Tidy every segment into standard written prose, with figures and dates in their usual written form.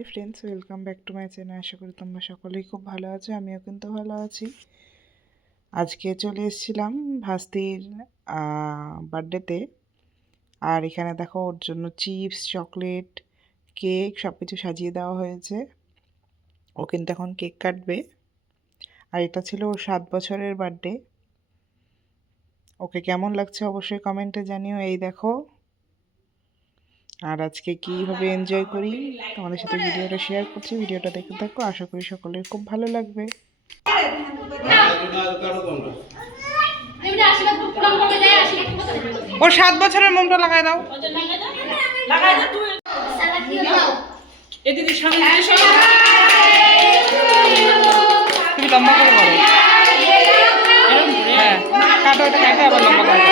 High friends, welcome back to my channel. আশা করি তোমরা সকলেই খুব ভালো আছো। আমিও কিন্তু ভালো আছি। আজকে চলে এসেছিলাম ভাস্তির বার্থডেতে। আর এখানে দেখো ওর জন্য চিপস, চকলেট, কেক সব কিছু সাজিয়ে দেওয়া হয়েছে। ও কিন্তু এখন কেক কাটবে। আর এটা ছিল ওর 7 বছরের বার্থডে। ওকে কেমন লাগছে অবশ্যই কমেন্টে জানিও। এই দেখো, আর আজকে কীভাবে এনজয় করি তোমাদের সাথে ভিডিওটা শেয়ার করছি। ভিডিওটা দেখতে থাকো, আশা করি সকলের খুব ভালো লাগবে। ওর 7 বছরের মোমটা লাগাই দাও। তুমি লম্বা করে করো। হ্যাঁ, কাটো, এটা কাটো আবার লম্বা করে।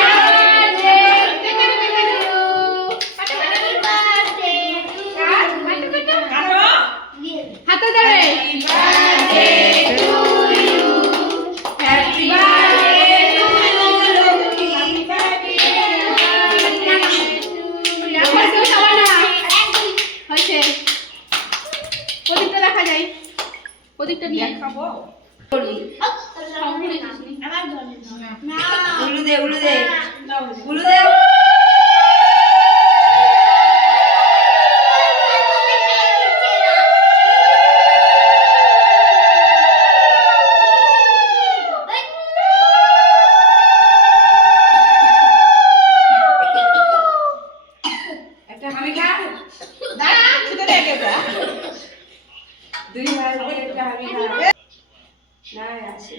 প্রদীপটা নিয়ে খাবো করবি উলু দে উলু দে উলু দে। একটা আমি খা দাঁড়া ছোট রেখে যা দুই ভাই একটা আমি খাবে না আসে।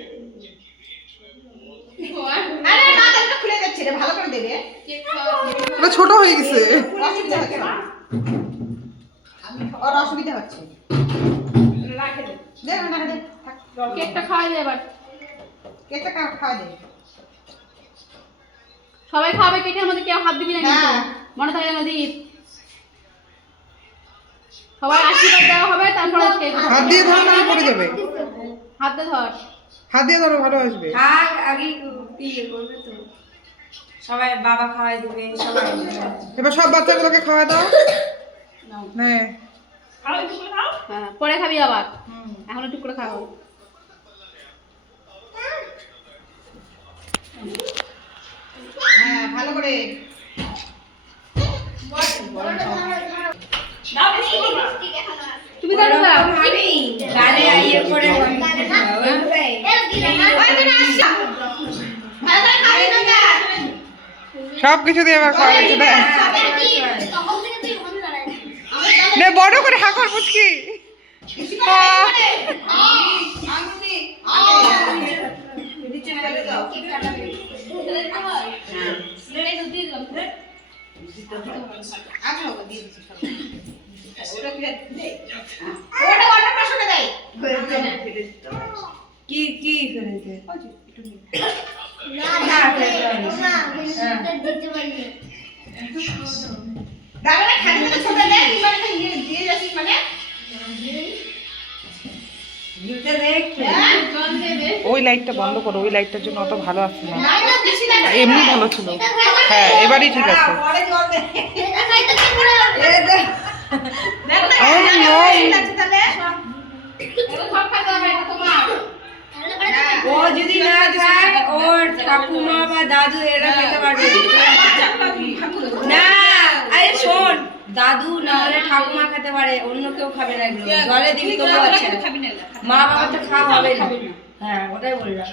আরে না এটা খুলে যাচ্ছে রে, ভালো করে দে রে, এটা ছোট হয়ে গেছে। অসুবিধা হচ্ছে না, আমি আর অসুবিধা হচ্ছে রাখে দে দে না দে থাক। কেকটা খাওয়াই দে এবার, কেকটা খাওয়া দে। সবাই খাবে কেকের মধ্যে, কেউ হাত দিবি না কিন্তু, হ্যাঁ মনে থাকে না দিস। সবাই আশীর্বাদ দেওয়া হবে, তারপর কেক হাত দিয়ে ধরো না পড়ে যাবে। হাত দিয়ে ধর, হাত দিয়ে ধরো, ভালো আসবে। থাক আগে ইয়ে করবে তো, সবাই বাবা খাওয়াই দিবে সবাই। এবার সব বাচ্চাগুলোকে খাওয়া দাও। হ্যাঁ হ্যাঁ পরে খাবি আবার, এখন একটু করে খাবো। হ্যাঁ ভালো করে তুমি দাও দাও আমি গানে আইয়ে করে সব কিছু দিয়ে এবার খাওয়া গেছে। নে বড় করে হাঁকর মুচকি। কি কি করেছে ওই লাইটটা বন্ধ করো, ওই লাইটটার জন্য অত ভালো আসছে না, এমনি ভালো ছিল। হ্যাঁ এবারই ঠিক আছে। ও যদি না খায় ওর ঠাকুমা বা দাদু এরা খেতে পারবে না। আরে শোন, দাদু না হলে ঠাকুমা খেতে পারে, অন্য কেউ খাবে না। এগুলো জলে দিবি তো মা বাবা তো খাওয়া হবে না। হ্যাঁ ওটাই বললাম।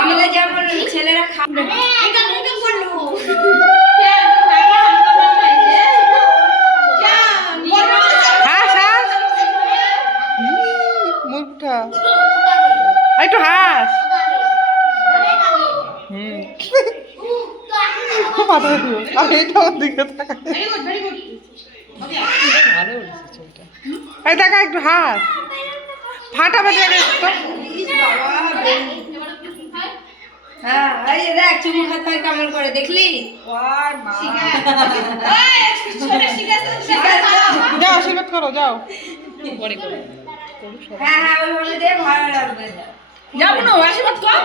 আমাদের যেমন ছেলেরা খাবে মুখটা একটু হাস। মাথা দিও, আর এটা ওর দিকে তাকা। ভালো হয়েছে ছবিটা। এই দেখা একটু হাস, ফাটাফাটি আগে তো। হ্যাঁ এই দেখ চুমু খাতে হয় কেমন করে, দেখলি? যাও আশীর্বাদ করো, যাও পরে করো। হ্যাঁ হ্যাঁ ওইভাবে দে, ভালো লাগবে। যাবো না আশীর্বাদ কর।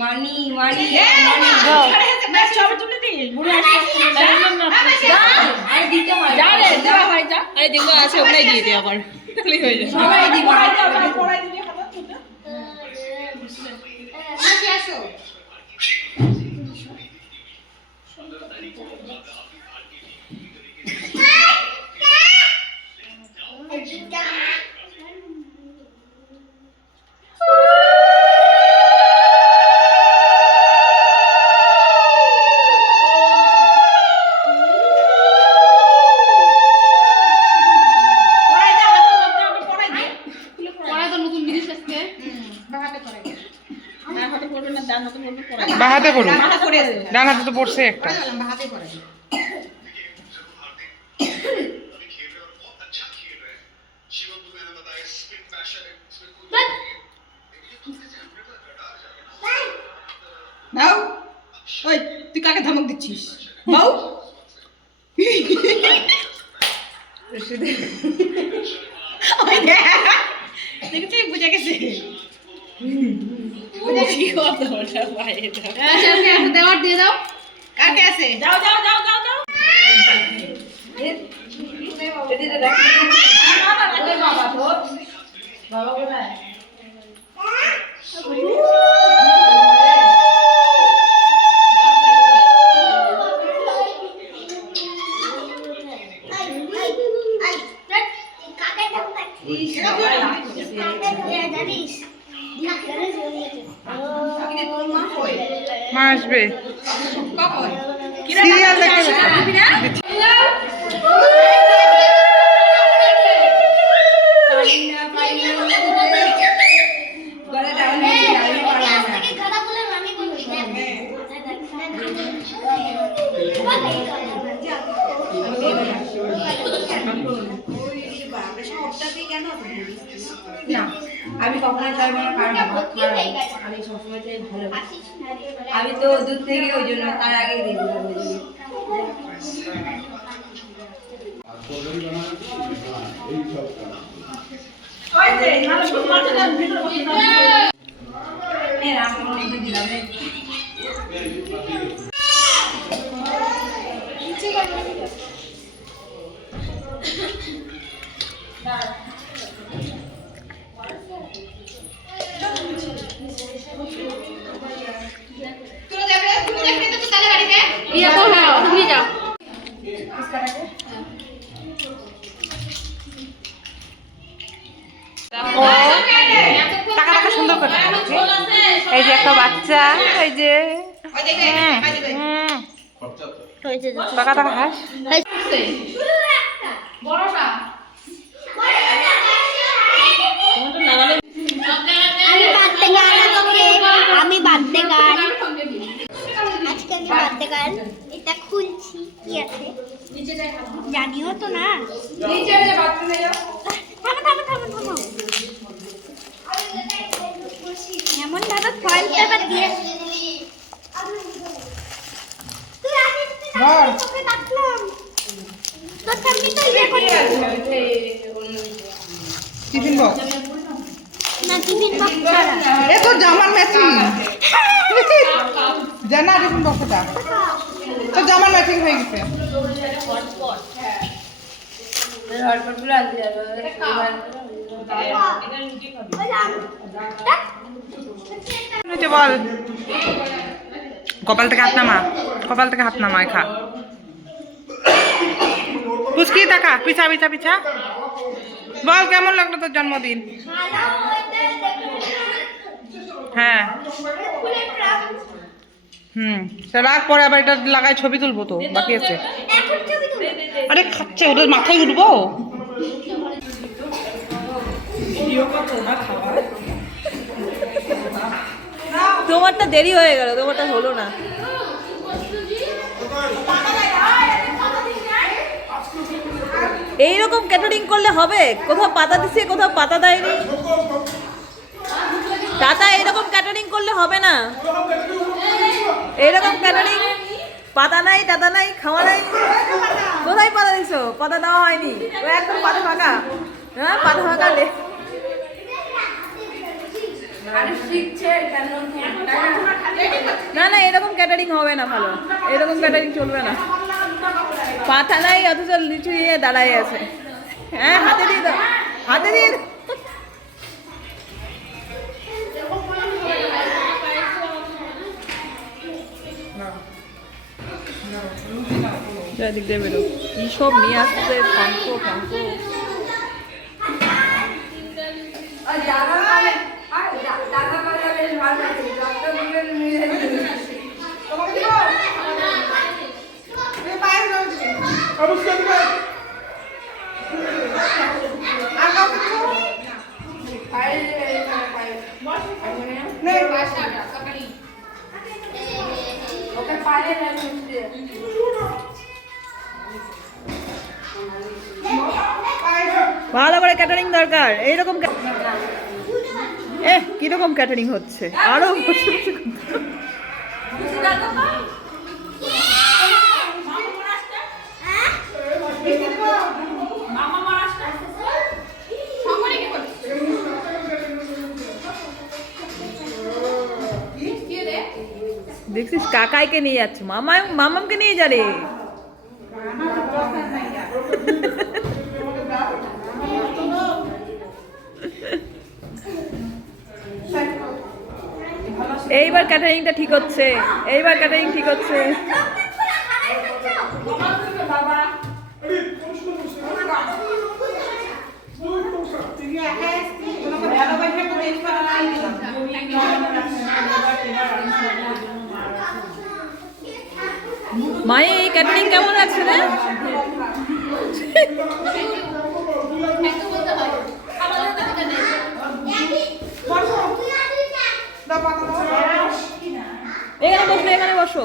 মানি মানি ছবি তুলে দিই বুড়ো আর দিতে হয় যা রে দেওয়া হয় যা আরে যেগুলো আছে ওগুলাই দিয়ে দে আবার তাহলেই হয়ে যায় সবাই দিব পড়াই দিবি হাতে তুলে পড়াই দে হাতের মধ্যে আমি পড়াই দে পড়া তো নতুন জিনিস আজকে বাহাতে পড়াই দে না হাতে পড়বে না ডান হাতে পড়বে পড়াই বা হাতে পড়ুন, হাতে পড়ে দে ডান হাতে তো পড়ছে একটা। হাতে পড়াই দে নাও ওই তুই কাকে ধমক দিচ্ছিস বাউ দেখেছি বুঝে গেছে বুঝেছি কত ওটা বাইরে আচ্ছা আচ্ছা একটা দেওয়ার দিয়ে দাও কাকে আছে যাও যাও যাও যাও যাও বাবা কোথায় মা আসবে কখন সিরিয়াল দেখতে না আমি কখনো চাইবো না কারণ আমি সবসময় চাই ভালো আমি তো দূর থেকে ওই জন্য তার আগেই দিয়ে দিলাম ওই জন্য। ওই যে নালে সব মাথাটা ভিতরে বসে এই রামকৃষ্ণ দিয়ে দিলাম রে। ইয়া তো হ্যাঁ তুমি যাও ও টাকা টাকা সুন্দর করে এই যে একটা বাচ্চা, এই যে টাকা টাকা হাস বড়টা আমি বার্থডে গার্ল আজকে আমি বার্থডে গার্ল এটা খুলছি কি আছে জানিও তো না থামো থামো থামো থামো এমন ভাবে ফয়েল পেপার দিয়ে তুই আগে তোকে ডাকলাম তোর সামনে তো ইয়ে করতে টিফিন বক্স না টিফিন বক্স ছাড়া এ তো জামার ম্যাচিং জানা টিফিন বক্সটা তো জামার ম্যাচিং হয়ে গেছে। হটপটগুলো আনতে যাবো বল কপাল থেকে হাত নামা, কপাল থেকে হাত নামায় খা পুচকি টাকা পিছা পিছা পিছা বল কেমন লাগলো তোর জন্মদিন? হ্যাঁ তা রাখ, পরে আবার এটা লাগায় ছবি তুলবো তো বাকি আছে। আরে খাচ্ছে ওদের মাথায় উঠবো। তোমারটা দেরি হয়ে গেল, তোমারটা হলো না। এইরকম ক্যাটারিং করলে হবে? কোথাও পাতা দিছে, কোথাও পাতা দেয়নি। দাদা এইরকম ক্যাটারিং করলে হবে না। এইরকম ক্যাটারিং পাতা নাই, টাতা নাই, খাওয়া নাই। কোথায় পাতা দিছো? পাতা দেওয়া হয়নি, একদম পাতা ফাঁকা। হ্যাঁ পাতা ফাঁকা আরে শিখছে কেন না না, এরকম ক্যাটারিং হবে না ভালো, এরকম ক্যাটারিং চলবে না। পাতা নাই অথচ নিচু দিয়ে দাঁড়ায় আছে। হ্যাঁ, হাতে দিয়ে দাও, হাতে দিয়ে দাও। দিক দিয়ে বেরো, কি সব নিয়ে আসছে, শঙ্খ ফঙ্ক। আর জামা মানে আর জামা মানে বেশ ভালো আছে যত মিলে মিলে তোমাকে দিব তুমি পায়ে দাও অবশ্যই দিব আর কাউকে দিব পায়ে পায়ে নে ওকে পায়ে লাগছে ভালো করে ক্যাটারিং দরকার। এইরকম কিরকম ক্যাটারিং হচ্ছে, আরো বসে বসে করতে হবে। দেখছিস কাকাইকে নিয়ে যাচ্ছে, মামামকে নিয়ে যা রে। এইবার ক্যাটারিংটা ঠিক হচ্ছে, এইবার ক্যাটারিং ঠিক হচ্ছে। মায়ে এই ক্যাটারিং কেমন লাগছে রে? এখানে বসো, এখানে বসো।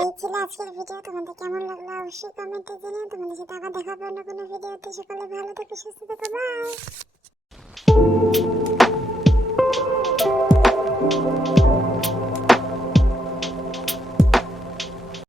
এই ছিল আজকের ভিডিও। তোমাদের কেমন লাগলো অবশ্যই কমেন্টে জানিও। তোমাদের সাথে আবার দেখা হবে অন্য কোনো ভিডিওতে। সকলে ভালো থেকো, সুস্থ থেকো, বাই।